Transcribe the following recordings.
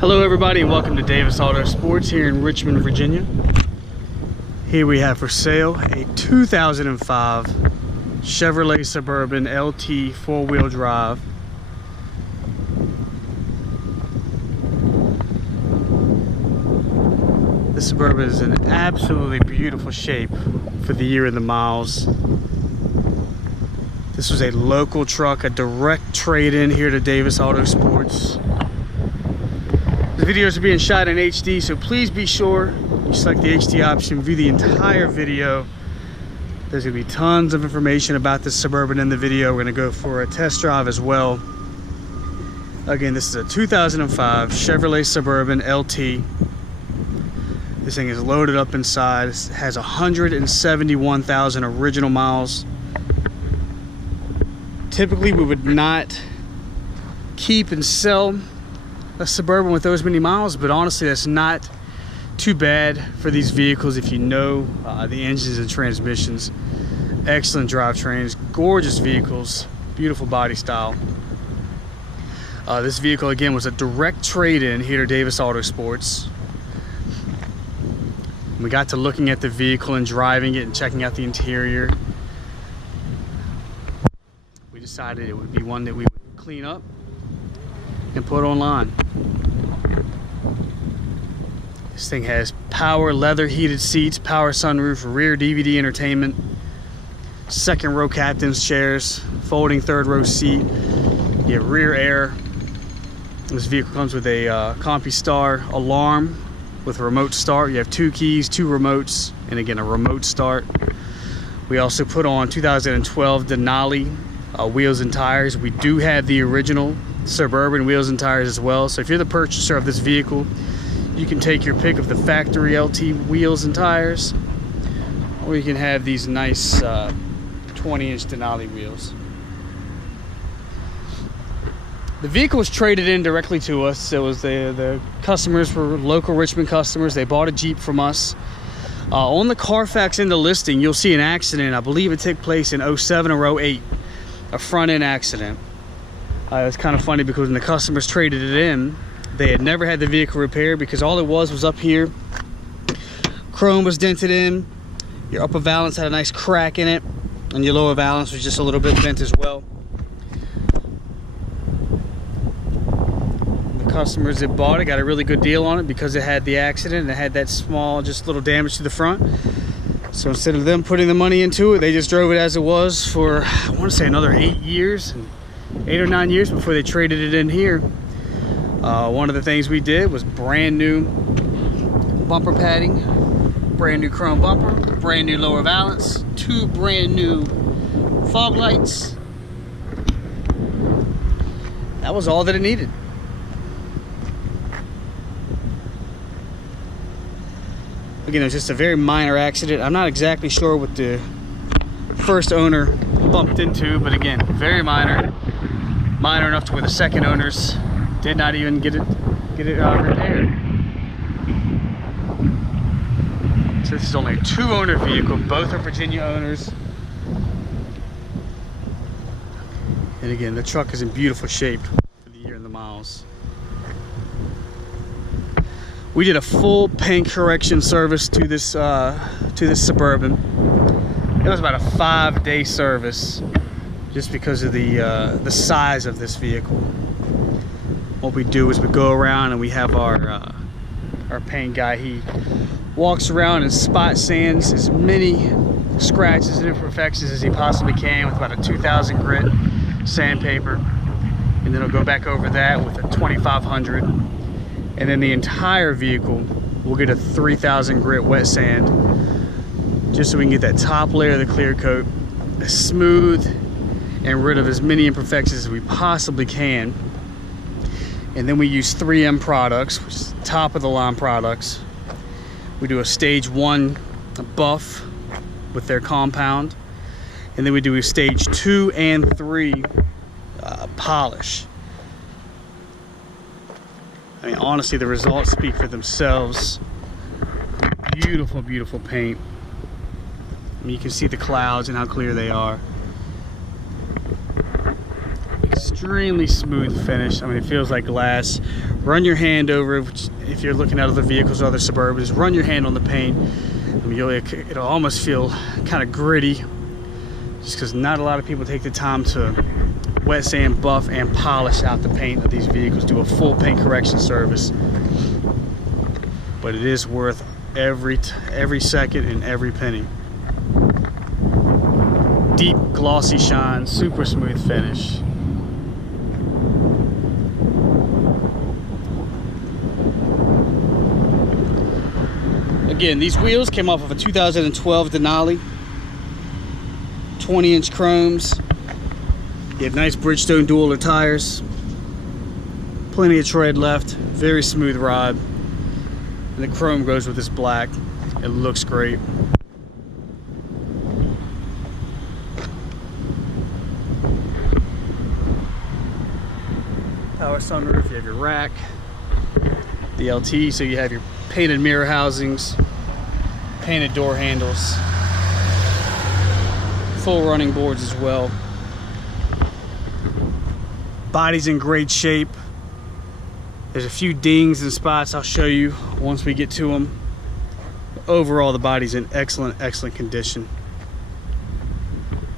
Hello everybody and welcome to Davis AutoSports here in Richmond, Virginia. Here we have for sale a 2005 Chevrolet Suburban LT four-wheel drive. The Suburban is in absolutely beautiful shape for the year and the miles. This was a local truck, a direct trade-in here to Davis AutoSports. The videos are being shot in HD, so please be sure you select the HD option, view the entire video. There's going to be tons of information about this Suburban in the video. We're going to go for a test drive as well. Again, this is a 2005 Chevrolet Suburban LT. This thing is loaded up inside. It has 171,000 original miles. Typically, we would not keep and sell a Suburban with those many miles, but honestly that's not too bad for these vehicles if you know the engines and transmissions. Excellent drivetrains, gorgeous vehicles, beautiful body style. This vehicle again was a direct trade-in here to Davis AutoSports. We got to looking at the vehicle and driving it and checking out the interior. We decided it would be one that we would clean up and put online. This thing has power leather heated seats, power sunroof, rear DVD entertainment, second row captain's chairs, folding third row seat. You have rear air. This vehicle comes with a CompuStar alarm with a remote start. You have 2 keys, 2 remotes, and again a remote start. We also put on 2012 Denali wheels and tires. We do have the original Suburban wheels and tires as well, so if you're the purchaser of this vehicle, you can take your pick of the factory LT wheels and tires, or you can have these nice 20-inch Denali wheels. The vehicle was traded in directly to us. It was the customers were local Richmond customers. They bought a Jeep from us. On the Carfax in the listing, you'll see an accident. I believe it took place in 07 or 08, a front end accident. It's kind of funny because when the customers traded it in, they had never had the vehicle repaired because all it was up here. Chrome was dented in, your upper valance had a nice crack in it, and your lower valance was just a little bit bent as well. The customers that bought it got a really good deal on it because it had the accident and it had that small, just little damage to the front. So instead of them putting the money into it, they just drove it as it was for, I want to say, another 8 years. 8 or 9 years before they traded it in here. One of the things we did was brand new bumper padding, brand new chrome bumper, brand new lower valance, 2 brand new fog lights. That was all that it needed. Again, it was just a very minor accident. I'm not exactly sure what the first owner bumped into, but again, very minor. Minor enough to where the second owners did not even get it repaired. So this is only a 2-owner vehicle. Both are Virginia owners. And again, the truck is in beautiful shape for the year and the miles. We did a full paint correction service to this Suburban. It was about a 5-day service, just because of the size of this vehicle. What we do is we go around and we have our paint guy. He walks around and spot sands as many scratches and imperfections as he possibly can with about a 2000 grit sandpaper, and then he'll go back over that with a 2500, and then the entire vehicle will get a 3000 grit wet sand, just so we can get that top layer of the clear coat smooth and rid of as many imperfections as we possibly can. And then we use 3M products, which is top of the line products. We do a stage 1 buff with their compound, and then we do a stage 2 and 3 polish. I mean, honestly, the results speak for themselves. Beautiful, beautiful paint. I mean, you can see the clouds and how clear they are. extremely smooth finish. I mean, it feels like glass. Run your hand over it, if you're looking at other vehicles or other Suburbans, run your hand on the paint. I mean, it'll almost feel kind of gritty, just because not a lot of people take the time to wet sand, buff, and polish out the paint of these vehicles, do a full paint correction service. But it is worth every second and every penny. Deep glossy shine, super smooth finish. Again, these wheels came off of a 2012 Denali, 20-inch chromes. You have nice Bridgestone dual tires, plenty of tread left, very smooth ride, and the chrome goes with this black. It looks great. Power sunroof, you have your rack, the LT, so you have your painted mirror housings, painted door handles, full running boards as well. Body's in great shape. There's a few dings and spots I'll show you once we get to them. Overall, the body's in excellent condition.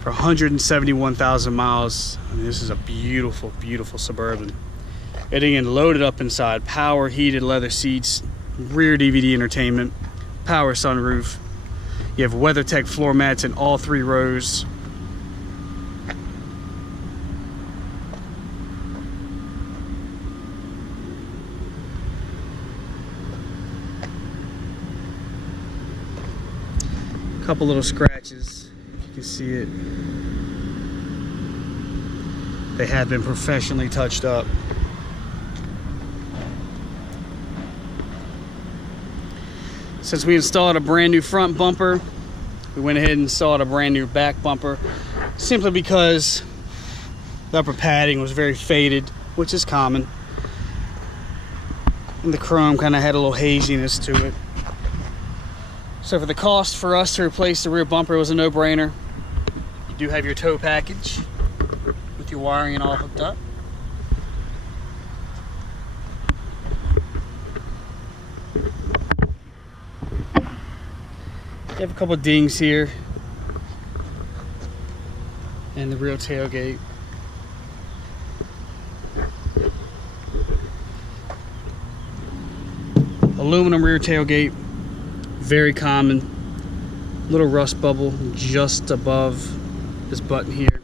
For 171,000 miles, I mean, this is a beautiful Suburban. And again, loaded up inside, power heated leather seats, rear DVD entertainment, power sunroof. You have WeatherTech floor mats in all 3 rows. Couple little scratches, if you can see it. They have been professionally touched up. Since we installed a brand new front bumper, we went ahead and installed a brand new back bumper, simply because the upper padding was very faded, which is common, and the chrome kind of had a little haziness to it. So for the cost for us to replace the rear bumper, it was a no-brainer. You do have your tow package with your wiring and all hooked up. You have a couple dings here and the rear tailgate. Aluminum rear tailgate, very common. Little rust bubble just above this button here.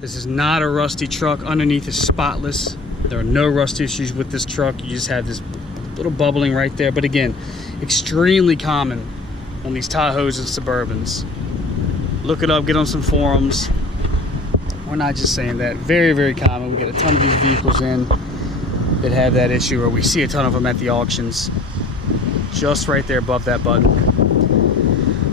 This is not a rusty truck. Underneath is spotless. There are no rust issues with this truck. You just have this little bubbling right there. But again, extremely common on these Tahoes and Suburbans. Look it up, get on some forums. We're not just saying that. Very common. We get a ton of these vehicles in that have that issue, or we see a ton of them at the auctions. Just right there above that button.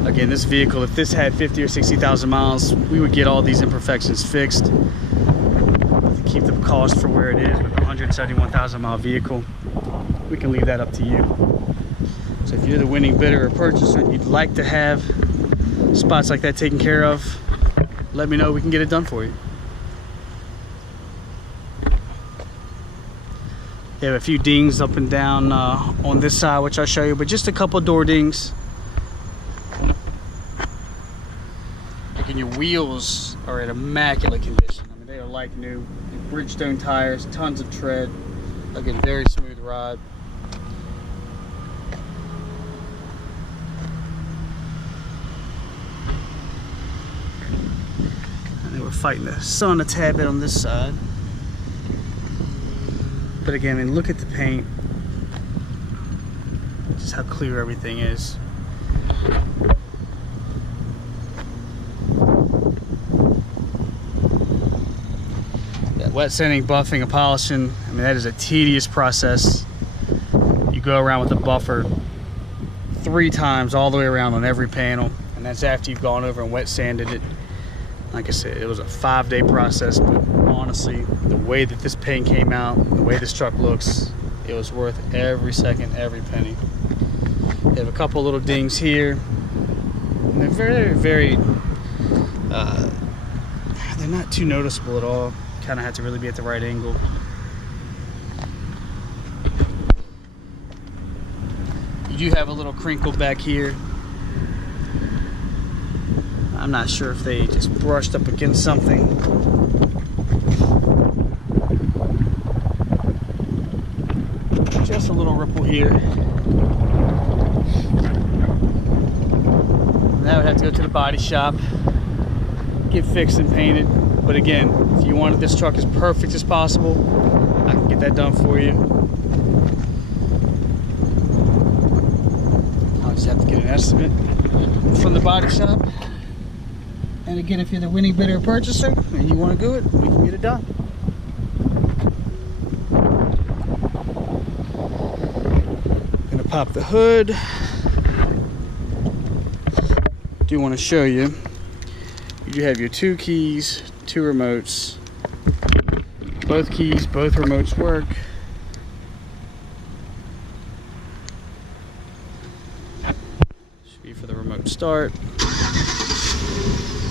Again, this vehicle, if this had 50 or 60,000 miles, we would get all these imperfections fixed to keep the cost for where it is. With a 171,000 mile vehicle, we can leave that up to you. So if you're the winning bidder or purchaser and you'd like to have spots like that taken care of, let me know. We can get it done for you. You have a few dings up and down on this side, which I'll show you, but just a couple door dings. Again, your wheels are in immaculate condition. I mean, they are like new. Bridgestone tires, tons of tread. Again, very smooth ride. And we're fighting the sun a tad bit on this side. But again, I mean, look at the paint. Just how clear everything is. Yeah, wet sanding, buffing, and polishing. I mean, that is a tedious process. You go around with a buffer 3 times all the way around on every panel, and that's after you've gone over and wet sanded it. Like I said, it was a 5-day process, but honestly, the way that this paint came out, the way this truck looks, it was worth every second, every penny. They have a couple little dings here. And they're very, they're not too noticeable at all. kind of have to really be at the right angle. You do have a little crinkle back here. I'm not sure if they just brushed up against something. Just a little ripple here. That would have to go to the body shop, get fixed and painted. But again, if you wanted this truck as perfect as possible, I can get that done for you. I'll just have to get an estimate from the body shop. And again, if you're the winning bidder or purchaser and you want to do it, we can get it done. Gonna pop the hood. Do want to show you. You do have your 2 keys, 2 remotes. Both keys, both remotes work. Should be for the remote start.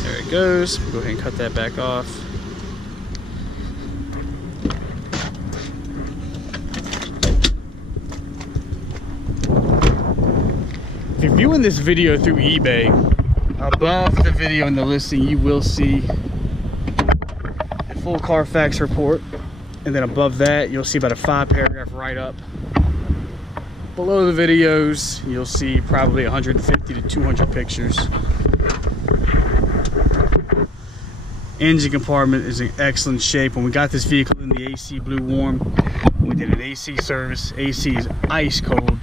There it goes. Go ahead and cut that back off. If you're viewing this video through eBay, above the video and the listing, you will see a full Carfax report. And then above that, you'll see about a 5-paragraph write-up. Below the videos, you'll see probably 150 to 200 pictures. Engine compartment is in excellent shape. When we got this vehicle in the AC blew warm, we did an AC service. AC is ice cold.